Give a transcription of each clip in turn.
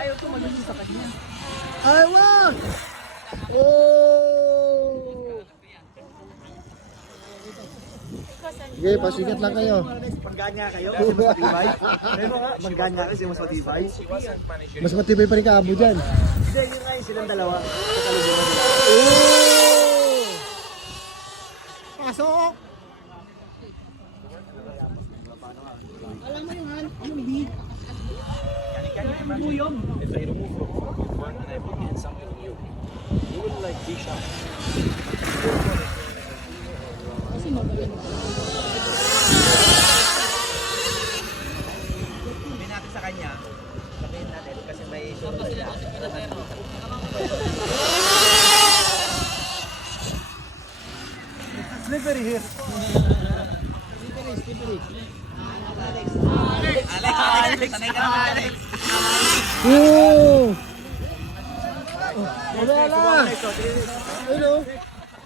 Ayaw tumalon sa kanya. Ay, wag! Oh! Sige, pasikat lang kayo. Pangganya kayo kasi mas matibay. Pangganya kasi mas matibay. Mas matibay pa rin kaabo dyan. Hindi, yun nga yung silang dalawa. Sa kalubungan nila. Oh! Pasok! Alam mo yung beat. Buyong. If I remove one and I put in something new, you will like be shocked. Kasi magaling. Sabihin natin sa kanya. Sabihin natin kasi may sulat siya. Slippery here. Alex, sanay ka naman Alex. Oh! Wala lang! Ano?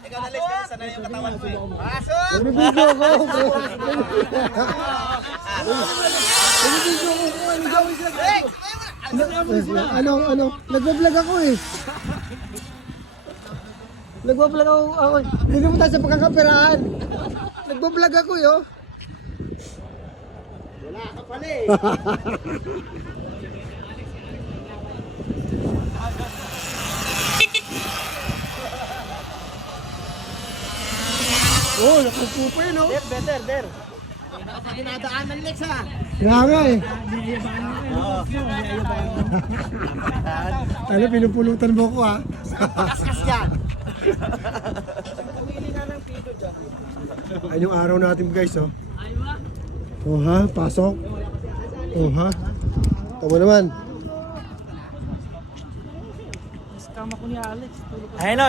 Ikaw Alex, kasi sanay yung katawan mo eh. Pasok! Nagbibideo ko! Nagbibideo ko! Ano? Nagbablog ako eh! Nagbablog ako. Hindi mo tayo sa pagkakapirahan. Nagbablog ako eh oh. Wala ka pala eh. Oh, nakupo pa yun oh. Der. Dinadaan ng Lex ha. Kaya nga eh. Ano, pinupulutan mo ko ha. Kaskas yan. Ayun yung araw natin guys oh. Oh ha, pasok. Oh ha. Tama naman. Kama ko ni Alex. Ayun o.